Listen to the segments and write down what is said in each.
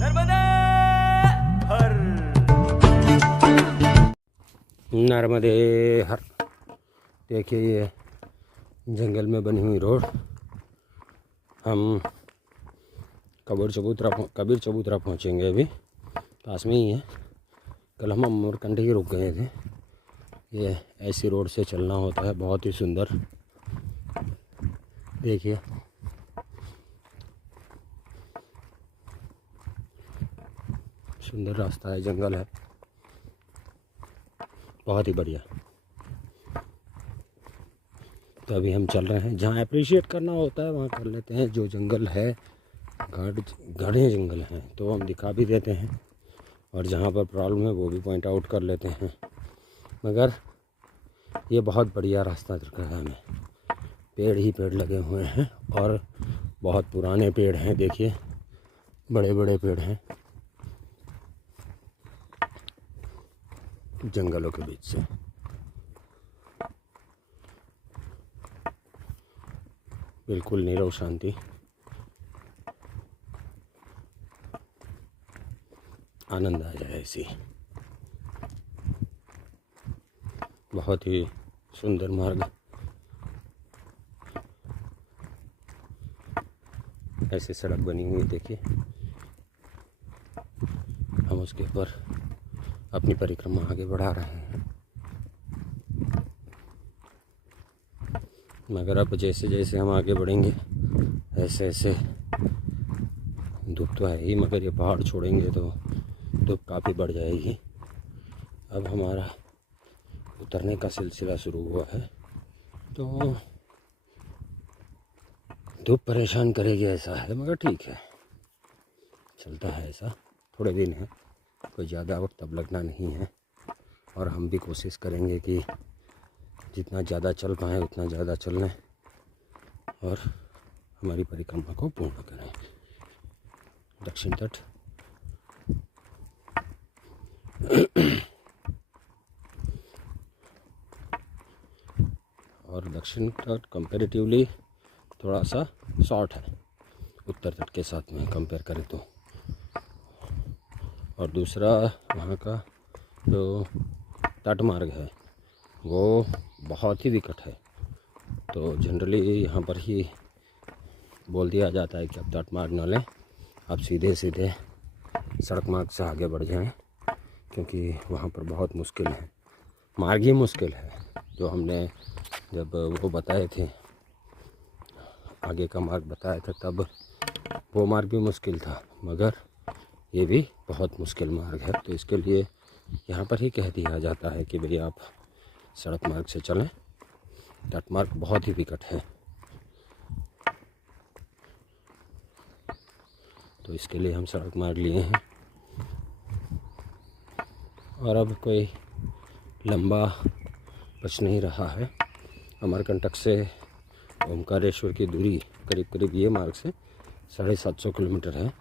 नर्मदे हर। नर्मदे हर। देखिए ये जंगल में बनी हुई रोड। हम कबीर चबूतरा पहुँचेंगे। अभी पास में ही है। कल हम अमरकंटक रुक गए थे। ये ऐसी रोड से चलना होता है, बहुत ही सुंदर। देखिए सुंदर रास्ता है, जंगल है, बहुत ही बढ़िया। तो अभी हम चल रहे हैं, जहाँ अप्रिशिएट करना होता है वहाँ कर लेते हैं। जो जंगल है, घने जंगल हैं, तो हम दिखा भी देते हैं, और जहाँ पर प्रॉब्लम है वो भी पॉइंट आउट कर लेते हैं। मगर ये बहुत बढ़िया रास्ता दिख रहा है हमें। पेड़ ही पेड़ लगे हुए हैं, और बहुत पुराने पेड़ हैं। देखिए बड़े बड़े पेड़ हैं जंगलों के बीच से। बिल्कुल नीरव शांति, आनंद आ जाए ऐसी। बहुत ही सुंदर मार्ग। ऐसी सड़क बनी हुई है, देखिए। हम उसके ऊपर अपनी परिक्रमा आगे बढ़ा रहे हैं। मगर अब जैसे जैसे हम आगे बढ़ेंगे, ऐसे ऐसे धूप तो है ही, मगर ये पहाड़ छोड़ेंगे तो धूप काफ़ी बढ़ जाएगी। अब हमारा उतरने का सिलसिला शुरू हुआ है, तो धूप परेशान करेगी ऐसा है, मगर ठीक है, चलता है ऐसा। थोड़े दिन है, कोई ज़्यादा वक्त अब लगना नहीं है, और हम भी कोशिश करेंगे कि जितना ज़्यादा चल पाएँ उतना ज़्यादा चल लें और हमारी परिक्रमा को पूर्ण करें। दक्षिण तट और दक्षिण तट कंपैरेटिवली थोड़ा सा शॉर्ट है उत्तर तट के साथ में कंपेयर करें तो। और दूसरा वहाँ का जो तट मार्ग है वो बहुत ही विकट है। तो जनरली यहाँ पर ही बोल दिया जाता है कि आप तट मार्ग न लें, आप सीधे सीधे सड़क मार्ग से आगे बढ़ जाएं, क्योंकि वहाँ पर बहुत मुश्किल है। मार्ग ही मुश्किल है। जो हमने जब वो बताए थे, आगे का मार्ग बताया था, तब वो मार्ग भी मुश्किल था, मगर ये भी बहुत मुश्किल मार्ग है। तो इसके लिए यहाँ पर ही कह दिया जाता है कि भाई आप सड़क मार्ग से चलें, तट मार्ग बहुत ही विकट है। तो इसके लिए हम सड़क मार्ग लिए हैं। और अब कोई लंबा बच नहीं रहा है। अमरकंटक से ओमकारेश्वर की दूरी करीब करीब ये मार्ग से 750 किलोमीटर है।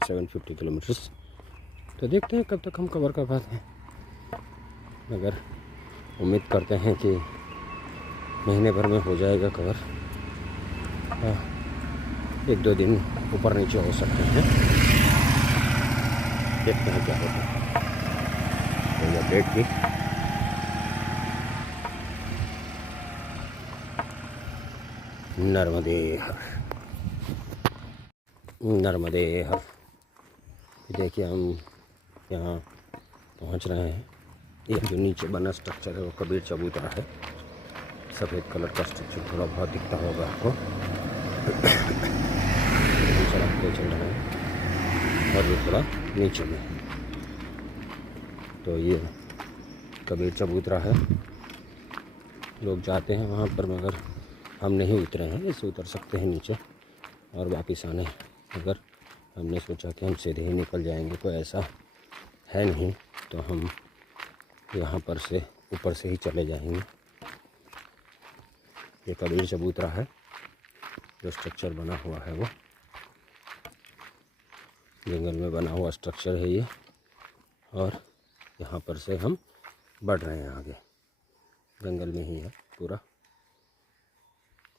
750 किलोमीटर्स। तो देखते हैं कब तक हम कवर कर पाते हैं, मगर उम्मीद करते हैं कि महीने भर में हो जाएगा कवर। 1-2 दिन ऊपर नीचे हो सकते हैं, देखते हैं क्या होता है। तो यह अपडेट की नर्मदे हर। नर्मदे हर। देखिए हम यहाँ पहुँच रहे हैं। ये जो नीचे बना स्ट्रक्चर है वो कबीर चबूतरा है। सफ़ेद कलर का स्ट्रक्चर थोड़ा बहुत दिखता होगा आपको। सड़क पे चल रहे हैं और ये थोड़ा नीचे में है। तो ये कबीर चबूतरा है। लोग जाते हैं वहाँ पर, मगर हम नहीं उतरे हैं। ऐसे उतर सकते हैं नीचे और वापस आने, मगर हमने सोचा कि हम सीधे ही निकल जाएंगे, कोई ऐसा है नहीं, तो हम यहाँ पर से ऊपर से ही चले जाएंगे। ये कबीर चबूतरा है, जो स्ट्रक्चर बना हुआ है वो जंगल में बना हुआ स्ट्रक्चर है ये। और यहाँ पर से हम बढ़ रहे हैं आगे, जंगल में ही है पूरा,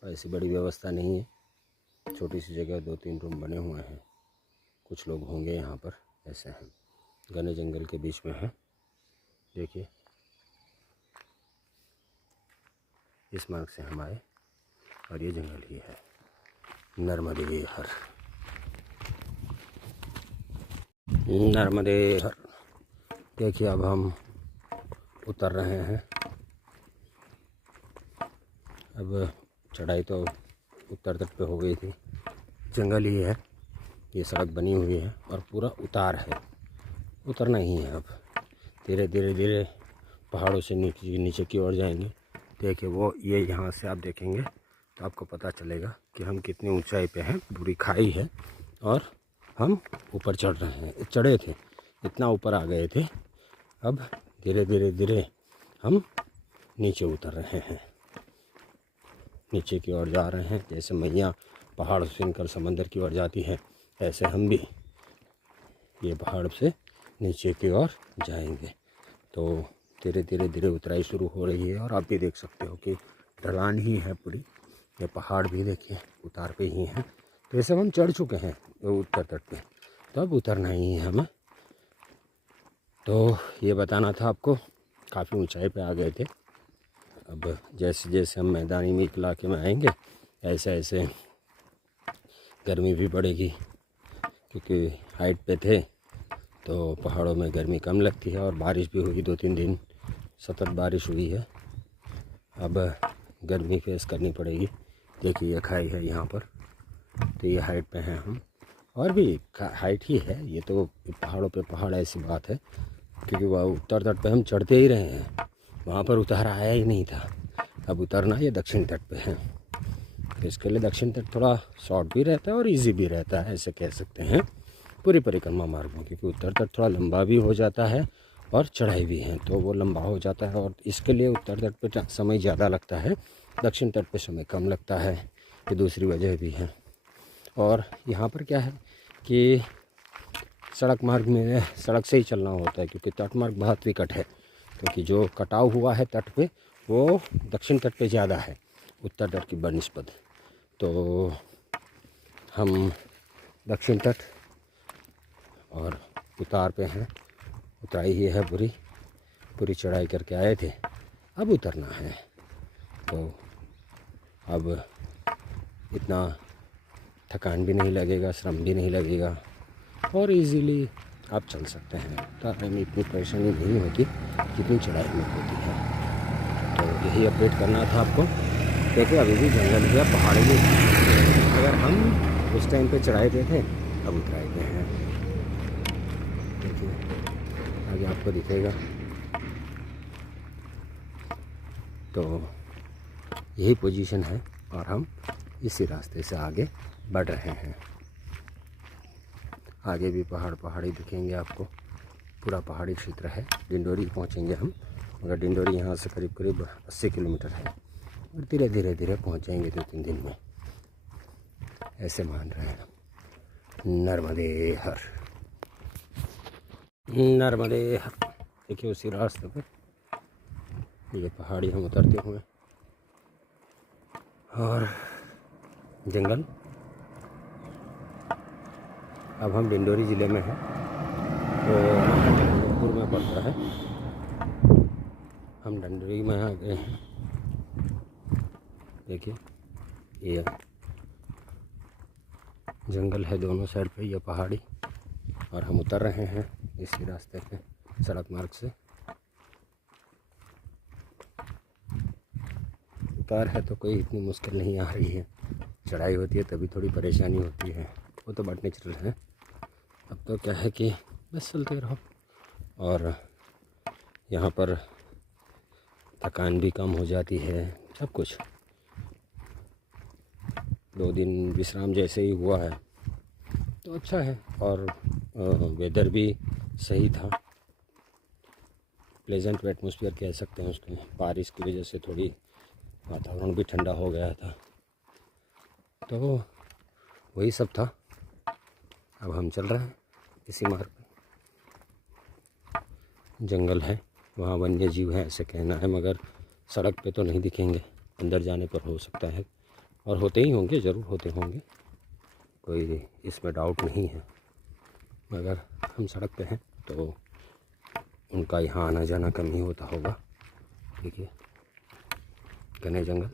ऐसी बड़ी व्यवस्था नहीं है। छोटी सी जगह, 2-3 रूम बने हुए हैं। कुछ लोग होंगे यहाँ पर, ऐसे हैं। घने जंगल के बीच में है। देखिए इस मार्ग से हम आए और ये जंगल ही है। नर्मदे हर, नर्मदे हर। देखिए अब हम उतर रहे हैं। अब चढ़ाई तो उत्तर तट पे हो गई थी। जंगल ही है, ये सड़क बनी हुई है और पूरा उतार है। उतरना ही है। अब धीरे धीरे धीरे पहाड़ों से नीचे की ओर जाएंगे। देखिए वो ये यहाँ से आप देखेंगे तो आपको पता चलेगा कि हम कितनी ऊंचाई पे हैं। पूरी खाई है और हम ऊपर चढ़ रहे हैं। चढ़े थे, इतना ऊपर आ गए थे। अब धीरे धीरे धीरे हम नीचे उतर रहे हैं, नीचे की ओर जा रहे हैं। जैसे मैया पहाड़ से निकल समंदर की ओर जाती है, ऐसे हम भी ये पहाड़ से नीचे की ओर जाएंगे। तो धीरे धीरे धीरे उतराई शुरू हो रही है और आप भी देख सकते हो कि ढलान ही है पूरी। ये पहाड़ भी देखिए उतार पे ही हैं। तो ये सब हम चढ़ चुके हैं उत्तर तट पे, तो अब उतरना ही है हमें। तो ये बताना था आपको, काफ़ी ऊंचाई पे आ गए थे। अब जैसे जैसे हम मैदानी इलाके में आएंगे ऐसे ऐसे गर्मी भी बढ़ेगी, क्योंकि हाइट पे थे तो पहाड़ों में गर्मी कम लगती है। और बारिश भी हुई, 2-3 दिन सतत बारिश हुई है। अब गर्मी फेस करनी पड़ेगी। देखिए ये खाई है यहाँ पर, तो ये हाइट पे हैं हम। और भी हाइट ही है ये, तो पहाड़ों पे पहाड़ ऐसी बात है, क्योंकि वह उत्तर तट पे हम चढ़ते ही रहे हैं, वहाँ पर उतार आया ही नहीं था। अब उतरना ये दक्षिण तट पे है। तो इसके लिए दक्षिण तट थोड़ा शॉर्ट भी रहता है और इजी भी रहता है, ऐसे कह सकते हैं पूरी परिक्रमा मार्ग में। क्योंकि उत्तर तट थोड़ा लंबा भी हो जाता है और चढ़ाई भी है, तो वो लंबा हो जाता है। और इसके लिए उत्तर तट पे समय ज़्यादा लगता है, दक्षिण तट पे समय कम लगता है। ये दूसरी वजह भी है। और यहाँ पर क्या है कि सड़क मार्ग में सड़क से ही चलना होता है, क्योंकि तट मार्ग बहुत विकट है। क्योंकि जो कटाव हुआ है तट पे वो दक्षिण तट पे ज़्यादा है उत्तर तट की बनिस्बत। तो हम दक्षिण तट और उतार पे हैं। उतराई ही है, पूरी चढ़ाई करके आए थे, अब उतरना है। तो अब इतना थकान भी नहीं लगेगा, श्रम भी नहीं लगेगा और इजीली आप चल सकते हैं। उतारने में इतनी परेशानी नहीं होती जितनी चढ़ाई में होती है। तो यही अपडेट करना था आपको। देखिए अभी भी जंगल या पहाड़ी भी, अगर हम उस टाइम पे चढ़ाए गए थे अब उतराए गए हैं। देखिए आगे आपको दिखेगा। तो यही पोजीशन है और हम इसी रास्ते से आगे बढ़ रहे हैं। आगे भी पहाड़ी दिखेंगे आपको, पूरा पहाड़ी क्षेत्र है। डिंडोरी पहुंचेंगे हम, मगर डिंडोरी यहाँ से करीब करीब 80 किलोमीटर है और धीरे धीरे धीरे पहुँच जाएंगे 2-3 दिन में, ऐसे मान रहे हैं। नर्मदे हर, नर्मदे हर। देखिए उसी रास्ते पर ये पहाड़ी हम उतरते हुए और जंगल। अब हम डिंडोरी ज़िले में हैं, तो जबलपुर में पड़ता है। हम डिंडोरी में आ गए हैं। देखिए ये जंगल है दोनों साइड पे, ये पहाड़ी, और हम उतर रहे हैं इसी रास्ते पे सड़क मार्ग से। उतार है तो कोई इतनी मुश्किल नहीं आ रही है। चढ़ाई होती है तभी थोड़ी परेशानी होती है, वो तो बट नेचुरल है। अब तो क्या है कि बस चलते रहो और यहाँ पर थकान भी कम हो जाती है, सब कुछ। 2 दिन विश्राम जैसे ही हुआ है तो अच्छा है। और वेदर भी सही था, प्लेजेंट एटमॉस्फेयर कह सकते हैं उसको। बारिश की वजह से थोड़ी वातावरण भी ठंडा हो गया था, तो वही सब था। अब हम चल रहे हैं इसी मार्ग पे। जंगल है, वहाँ वन्य जीव है ऐसे कहना है, मगर सड़क पे तो नहीं दिखेंगे। अंदर जाने पर हो सकता है, और होते ही होंगे, ज़रूर होते होंगे। कोई इसमें डाउट नहीं है, मगर हम सड़क पे हैं तो उनका यहाँ आना जाना कम ही होता होगा। देखिए घने जंगल।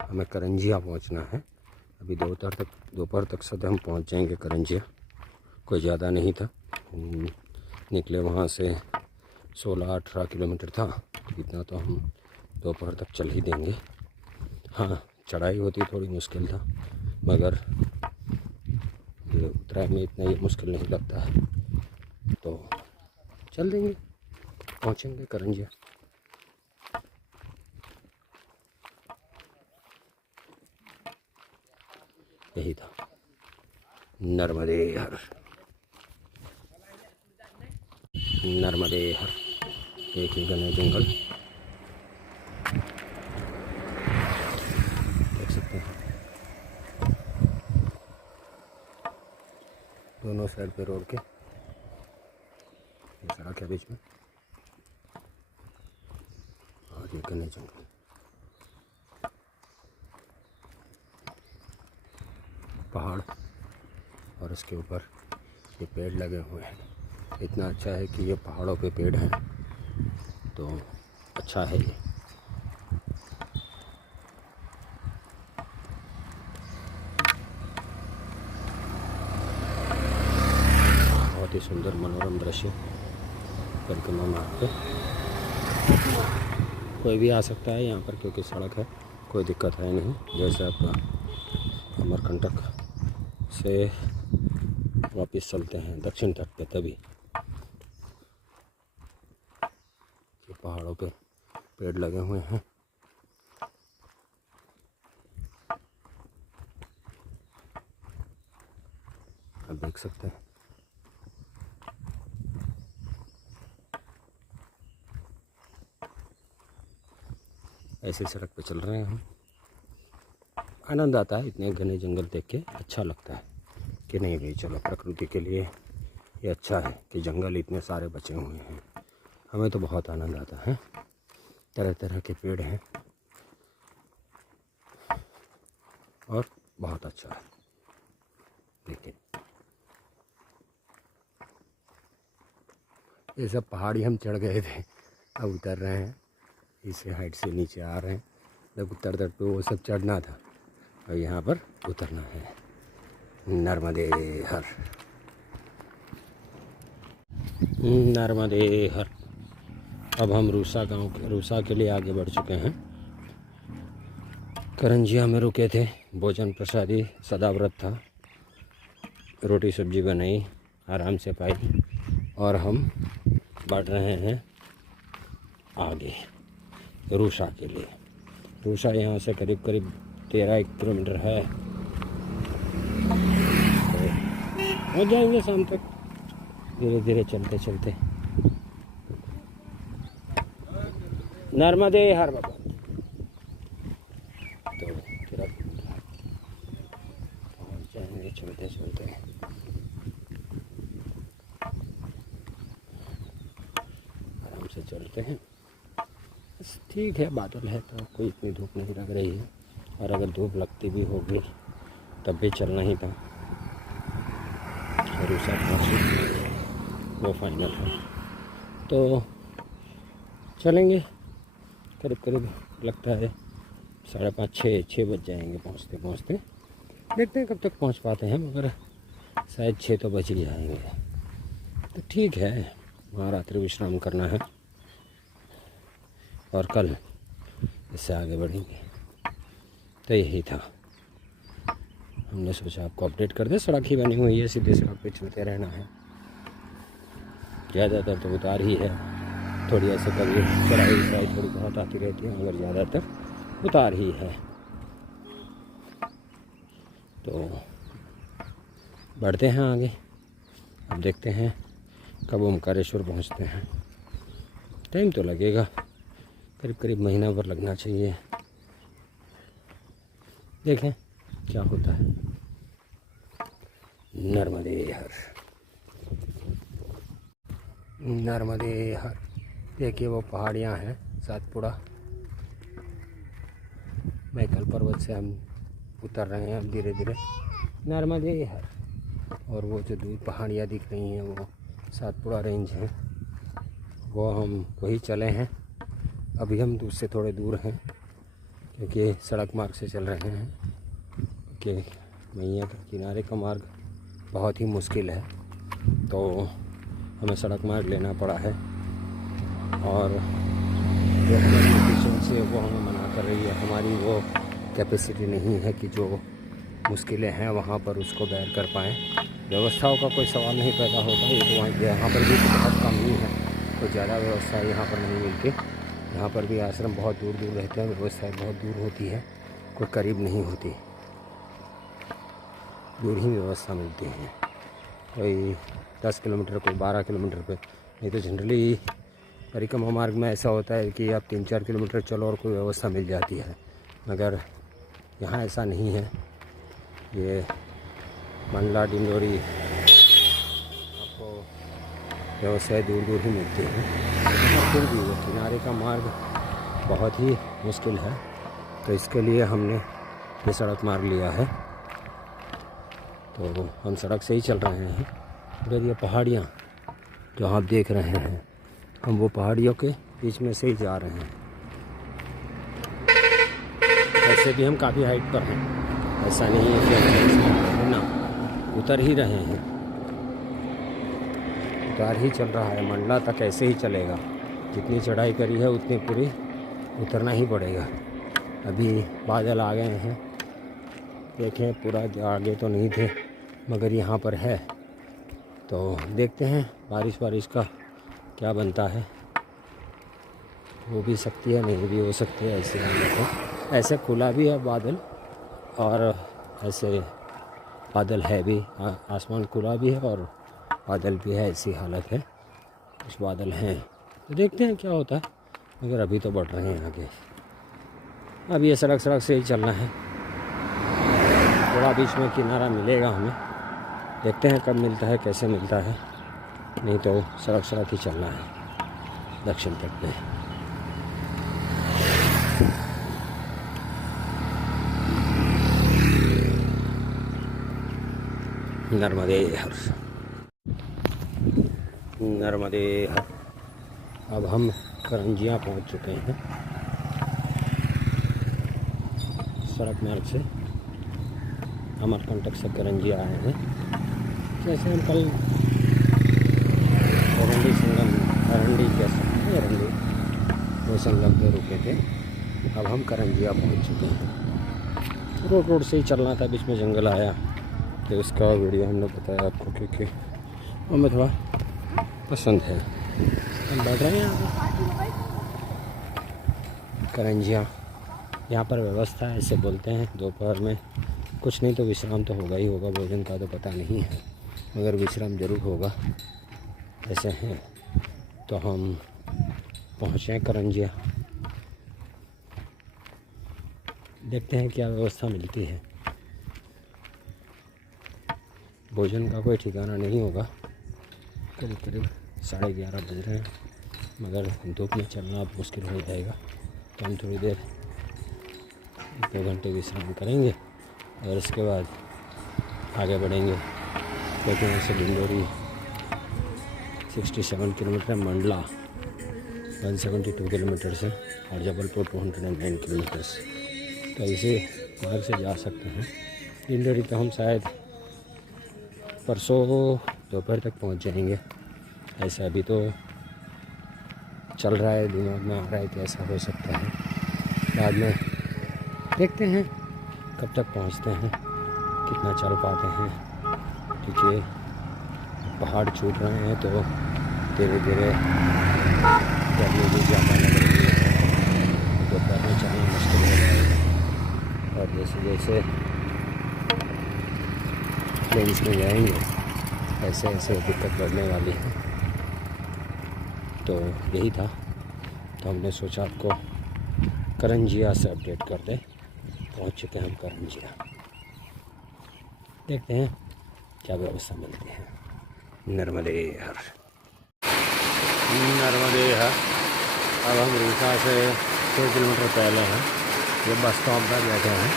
हमें करंजिया पहुँचना है, अभी दोपहर तक सद हम पहुँच जाएंगे करंजिया। कोई ज़्यादा नहीं था, निकले वहाँ से 16-18 किलोमीटर था, तो इतना तो हम दोपहर तक चल ही देंगे। हाँ, चढ़ाई होती थोड़ी मुश्किल था, मगर ये उतराई में इतना ही मुश्किल नहीं लगता है, तो चल देंगे, पहुँचेंगे करंजिया। यही था, नर्मदे हर, नर्मदे हर। एक ही घने जंगल देख सकते हैं, दोनों साइड पे रोड के, ये सड़क है बीच में, और ये घने जंगल। पहाड़ और इसके ऊपर ये पेड़ लगे हुए हैं। इतना अच्छा है कि ये पहाड़ों पे पेड़ हैं, तो अच्छा है ये। बहुत ही सुंदर मनोरम दृश्य परिक्रमा मार्ग पे। कोई भी आ सकता है यहाँ पर, क्योंकि सड़क है, कोई दिक्कत है नहीं। जैसे आपका अमरकंटक से वापस चलते हैं दक्षिण तट पे, तभी ये पहाड़ों पे पेड़ लगे हुए हैं। आप देख सकते हैं, ऐसे सड़क पे चल रहे हैं हम। आनंद आता है इतने घने जंगल देख के, अच्छा लगता है कि नहीं भाई चलो, प्रकृति के लिए ये अच्छा है कि जंगल इतने सारे बचे हुए हैं। हमें तो बहुत आनंद आता है, तरह तरह के पेड़ हैं और बहुत अच्छा है। देखिए ये सब पहाड़ी हम चढ़ गए थे, अब उतर रहे हैं, इसी हाइट से नीचे आ रहे हैं। जब उत्तर तट पे वो सब चढ़ना था और यहाँ पर उतरना है। नर्मदे हर, नर्मदे हर। अब हम रूसा के लिए आगे बढ़ चुके हैं। करंजिया में रुके थे, भोजन प्रसादी सदाव्रत था, रोटी सब्जी बनाई, आराम से पाई, और हम बढ़ रहे हैं आगे रूसा के लिए। रूसा यहाँ से करीब 13 किलोमीटर है, तो हो जाएंगे शाम तक, धीरे धीरे चलते चलते। नर्मदे हर बाबा। तो 13 किलोमीटर पहुँच जाएंगे चलते चलते। आराम से चलते हैं, बस ठीक है, बादल है तो कोई इतनी धूप नहीं लग रही है, और अगर धूप लगती भी होगी तब भी चलना ही था। रूसा वो फाइनल है, तो चलेंगे। करीब लगता है 5:30 6 बज जाएंगे पहुँचते पहुँचते। देखते हैं कब तक पहुँच पाते हैं, मगर शायद 6 तो बज ही जाएंगे। तो ठीक है, वहाँ रात्रि विश्राम करना है और कल इससे आगे बढ़ेंगे। तो यही था, हमने सोचा आपको अपडेट कर दे। सड़क ही बनी हुई है, सीधे सड़क पे चलते रहना है। ज़्यादातर तो उतार ही है, थोड़ी ऐसे कभी चढ़ाई थोड़ी बहुत आती रहती है, मगर ज़्यादातर उतार ही है। तो बढ़ते हैं आगे, अब देखते हैं कब ओमकारेश्वर पहुंचते हैं। टाइम तो लगेगा, करीब महीना भर लगना चाहिए। देखें क्या होता है। नर्मदे हर, नर्मदे हर। देखिए वो पहाड़ियाँ हैं सातपुड़ा, मैकल पर्वत से हम उतर रहे हैं अब धीरे धीरे नर्मदे है। और वो जो दूर पहाड़ियाँ दिख रही हैं वो सातपुड़ा रेंज है, वो हम वही चले हैं। अभी हम उससे थोड़े दूर हैं क्योंकि सड़क मार्ग से चल रहे हैं कि मैया के किनारे का मार्ग बहुत ही मुश्किल है, तो हमें सड़क मार्ग लेना पड़ा है। और जो हमारी एफिशिएंसी है वो हमें मना कर रही है, हमारी वो कैपेसिटी नहीं है कि जो मुश्किलें हैं वहाँ पर उसको बैर कर पाएँ। व्यवस्थाओं का कोई सवाल नहीं पैदा होता, ये तो यहाँ पर भी बहुत कम ही है, तो ज़्यादा व्यवस्था यहाँ पर नहीं मिलती। यहाँ पर भी आश्रम बहुत दूर दूर रहते हैं, व्यवस्थाएँ बहुत दूर होती है, कोई करीब नहीं होती, दूर ही व्यवस्था मिलती है। कोई 10 किलोमीटर, कोई 12 किलोमीटर पे, नहीं तो जनरली परिक्रमा मार्ग में ऐसा होता है कि आप 3-4 किलोमीटर चलो और कोई व्यवस्था मिल जाती है, मगर यहाँ ऐसा नहीं है। ये मंडला डिंडोरी आपको व्यवस्थाएँ दूर दूर ही मिलती हैं, फिर भी वो किनारे का मार्ग बहुत ही मुश्किल है, तो इसके लिए हमने ये सड़क मार्ग लिया है। तो हम सड़क से ही चल रहे हैं। अगर ये पहाड़ियाँ जो आप देख रहे हैं, हम वो पहाड़ियों के बीच में से ही जा रहे हैं। ऐसे भी हम काफ़ी हाइट पर हैं, ऐसा नहीं है कि हम ना उतर ही रहे हैं, उतार ही चल रहा है। मंडला तक ऐसे ही चलेगा, जितनी चढ़ाई करी है उतनी पूरी उतरना ही पड़ेगा। अभी बादल आ गए हैं, देखें पूरा आगे तो नहीं थे मगर यहाँ पर है, तो देखते हैं बारिश का क्या बनता है। हो भी सकती है, नहीं भी हो सकती है, ऐसी हालत है। ऐसे खुला भी है बादल और ऐसे बादल है भी, आसमान खुला भी है और बादल भी है, ऐसी हालत है। कुछ बादल हैं, तो देखते हैं क्या होता है, मगर अभी तो बढ़ रहे हैं आगे। अब ये सड़क से ही चलना है, थोड़ा बीच में किनारा मिलेगा हमें, देखते हैं कब मिलता है, कैसे मिलता है, नहीं तो सड़क ही चलना है दक्षिण तट में। नर्मदे हर, नर्मदे हर। अब हम करंजिया पहुंच चुके हैं सड़क मार्ग से। अमरकंटक से करंजिया आए हैं। जैसे हम कल अरंडी संगम, अरंडी कैसे अरंडी वो संगम पे रुके थे, अब हम करंजिया पहुंच चुके हैं। रोड से ही चलना था, बीच में जंगल आया, तो इसका वीडियो हमने बताया आपको क्योंकि हमें थोड़ा पसंद है। हम बैठ रहे हैं आगे करंजिया, यहाँ पर व्यवस्था ऐसे बोलते हैं दोपहर में कुछ नहीं तो विश्राम तो होगा ही होगा, भोजन का तो पता नहीं है मगर विश्राम ज़रूर होगा, ऐसे हैं। तो हम पहुँचे करंजिया, देखते हैं क्या व्यवस्था मिलती है। भोजन का कोई ठिकाना नहीं होगा, करीब 11:30 बज रहे हैं, मगर धूप में चलना अब मुश्किल हो जाएगा, तो हम थोड़ी देर 2 घंटे विश्राम करेंगे और इसके बाद आगे बढ़ेंगे। क्योंकि यहाँ से डिंडोरी 67 किलोमीटर, मंडला 172 किलोमीटर से और जबलपुर 209 किलोमीटर से, तो इसी मार्ग से जा सकते हैं। डिंडोरी तो हम शायद परसों दोपहर तक पहुँच जाएंगे, ऐसा अभी तो चल रहा है, दिमाग में आ रहा है कि ऐसा हो सकता है। बाद में देखते हैं कब तक पहुंचते हैं, कितना चल पाते हैं, क्योंकि पहाड़ छूट रहे हैं तो धीरे धीरे गर्मी भी ज़्यादा लग रही है, दोपहर में चलना मुश्किल हो जाएगा। और जैसे जैसे प्लेन्स में जाएंगे ऐसे ऐसे दिक्कत बढ़ने वाली है, तो यही था। तो हमने सोचा आपको करंजिया से अपडेट कर दें। पहुंच चुके हैं हम करंजिया, देखते हैं क्या व्यवस्था मिलती है। नर्मदे हर, नर्मदे हर। अब हम रूसा से 6 किलोमीटर पहले हैं ये बस स्टॉप पर बैठे हैं,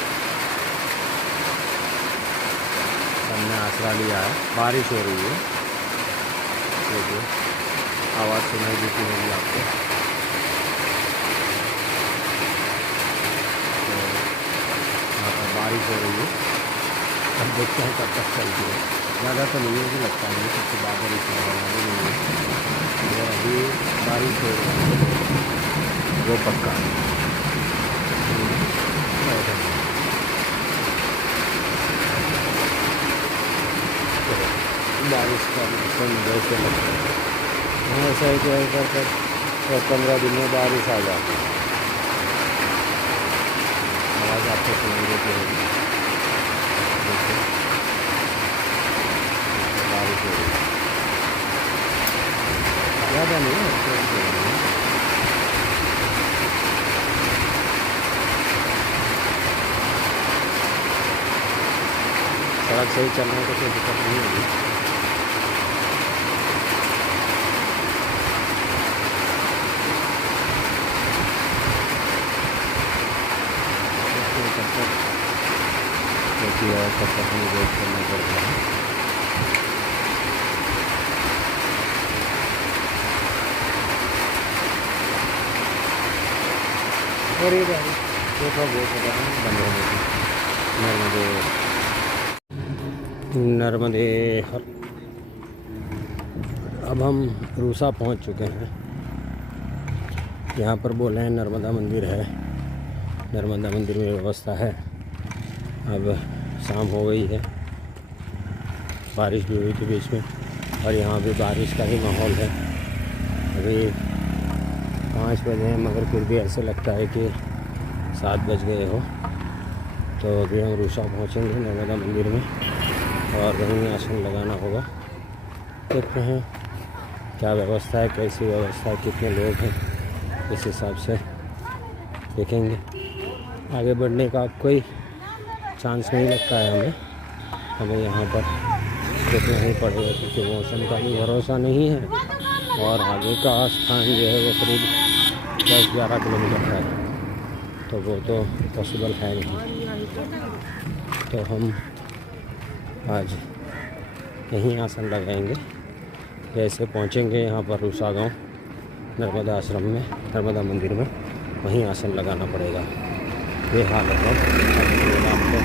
हमने आसरा लिया है। बारिश हो रही है, देखिए आवाज़ सुनाई देती होगी आपको। तो यहाँ पर बारिश हो रही है, अब देखते हैं कब तक चलती है। ज़्यादा तो नहीं होगी लगता नहीं, क्योंकि बादल इतना बड़ा भी नहीं है। और अभी बारिश हो रही है वो पक्का। बारिश का मौसम जैसे लगता है ऐसा है कि ऊपर तक 15 दिन में बारिश आ जाती है। आवाज़ आपको सुनाई देती होगी, बारिश हो रही है, ज़्यादा नहीं है। सड़क सही चलने को कोई दिक्कत नहीं होगी। होती है तब तक हमें वेट करना पड़ता है। और ये बारिश देखा बहुत बंद होने की। नर्मदे अब हम रूसा पहुंच चुके हैं। यहाँ पर बोले हैं नर्मदा मंदिर है, नर्मदा मंदिर में व्यवस्था है। अब शाम हो गई है, बारिश भी हुई थी बीच में, और यहाँ भी बारिश का ही माहौल है। अभी 5 बजे हैं, मगर फिर भी ऐसे लगता है कि 7 बज गए हो। तो अभी हम रूसा पहुँचेंगे नर्मदा मंदिर में, और वहीं आसन लगाना होगा। देखते हैं क्या व्यवस्था है, कैसी व्यवस्था है, कितने लोग हैं, इस हिसाब से देखेंगे। आगे बढ़ने का कोई चांस नहीं लगता है हमें यहाँ पर रुकना ही पड़ेगा, क्योंकि मौसम का भी भरोसा नहीं है, और आगे का स्थान जो है वो करीब 10-11 किलोमीटर है, तो वो तो पॉसिबल है नहीं। तो हम आज यहीं आसन लगाएंगे। जैसे पहुँचेंगे यहाँ पर रूसा गाँव नर्मदा आश्रम में, नर्मदा मंदिर में, वहीं आसन लगाना पड़ेगा। ये हाल है, आपको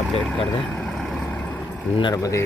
अपडेट कर दें। नर्मदे।